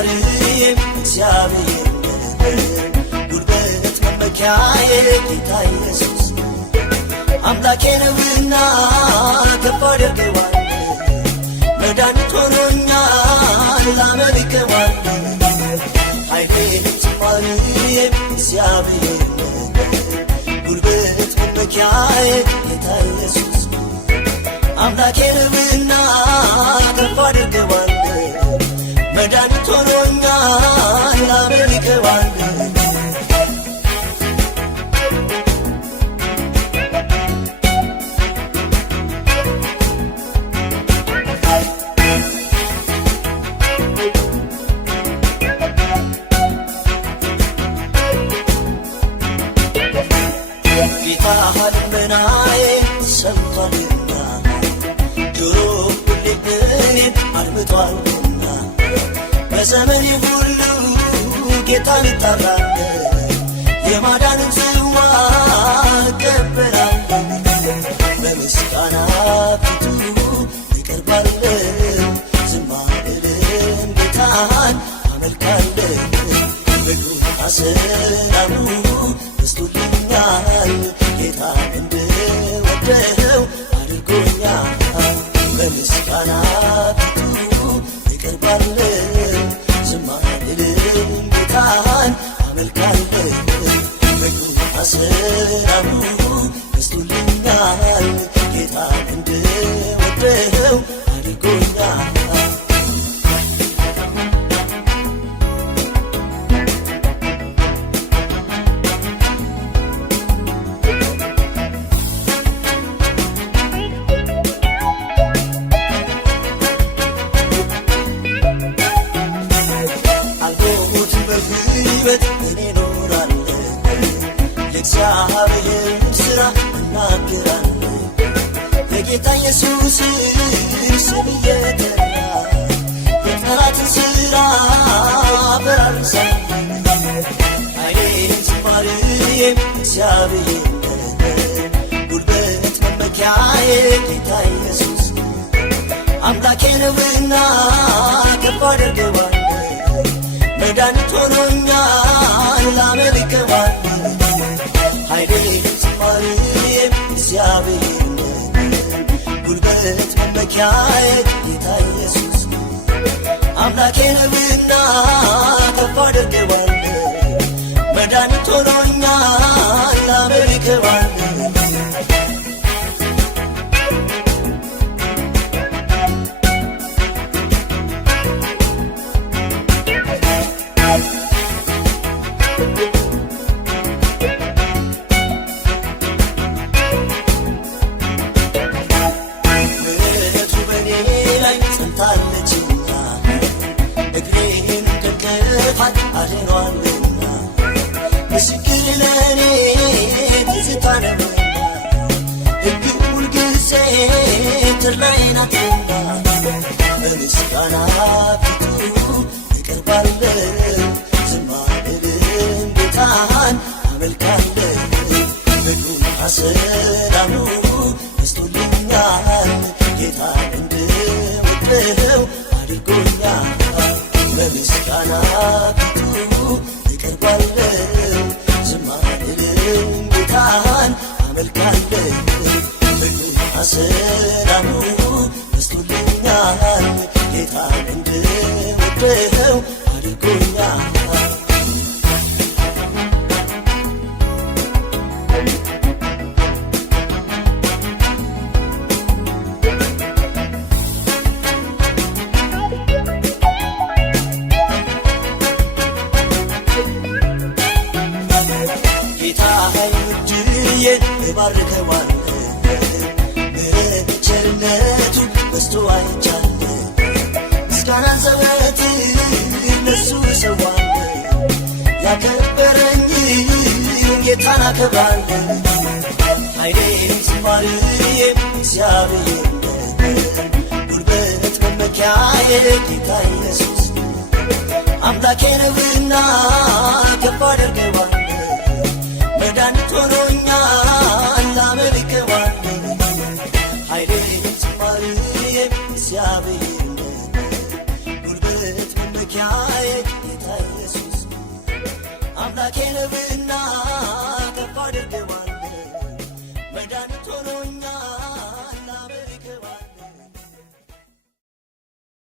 ዝማሬም እግዚአብሔር ጉልበት መመኪያዬ ጌታ ኢየሱስ አምላኬ ነውና ከፍ አደርገዋለሁ መድኃኒት ሆኖኛል ላመልከዋለሁ ኃይሌም ዝማሬም እግዚአብሔር ጉልበት መመኪያዬ ጌታ ኢየሱስ አምላኬ ነውና ከፍ አደርገዋለሁ መድኃኒት ሆኖኛል ላመልከዋለሁ ጌታ ልመናዬ ሰምቷልና ጆሮ ሁሌ እኔን አድምጧልና በዘመኔ ሁሉ ጌታን እጠራለሁ የማዳንን ጽዋ እቀበላለሁ በምስጋና ፊቱ እቀርባለሁ ዝማሬም ጌታን አመልካለሁ በጎና ሰላሙ በዝቶልኛል ጌታን እንድወደው አድርጎኛል በምስጋና ፊቱ እቀርባለሁ ዝማሬም ጌታን አመልካለሁ በጎና ሰላሙ በዝቶልኛል ጌታን እንድወደው አድርጎኛል እኔ ኖራለሁ የእግዚአብሔርን ሥራ እናገራለሁ የጌታ ኢየሱስን ስም እየጠራ የጠላትን ሥራ አፈራርሳለሁ ኃይሌም ዝማሬም እግዚአብሔር ጉልበት መመኪያዬ ጌታ ኢየሱስ አምላኬ ነውና ከፍ አደርገዋለሁ መድኃኒት ሆኖኛል ላመልከዋለሁ ኃይሌም ዝማሬም እግዚአብሔር ጉልበት መመኪያዬ ጌታ ኢየሱስ አምላኬ ነውና ከፍ አደርገዋለሁ መድኃኒት ሆኖኛል ላመልከዋለሁ ምሕረቱ በኔ ላይ ጸንታለችና እግሬን ከእንቅፋት አድኗልና ምስክር ለእኔ ትዝታ ነውና ሕግ ሁልጊዜ ተድላዬ ናትና በምስጋና ፊቱ እቀርባለሁ ዝማሬም ጌታን አመልካለሁ በጎና ሰላሙ በዝቶልኛል ጌታን እንድወደው አድርጎኛል በምስጋና ፊቱ እቀርባለሁ ዝማሬም ጌታን አመልካለሁ በጎና ሰላሙ በዝቶልኛል ጌታን እንድወደው አድርጎኛል እባርከዋለሁ ምሕረት ቸርነቱ በዝቶ አይቻለሁ ምስጋናን ዘወትር ለእሱ እሰዋለሁ ያከበረኝ ጌታን አከብራለሁ ኃይሌም ዝማሬም እግዚአብሔር ጉልበት መመኪያዬ ጌታ ኢየሱስ አምላኬ ነውና ከፍ አደርገዋለሁ መድኃኒት ሆኖኛል ላመልከዋለሁ ኃይሌም ዝማሬም እግዚአብሔር ጉልበት መመኪያዬ አምላኬ ነህ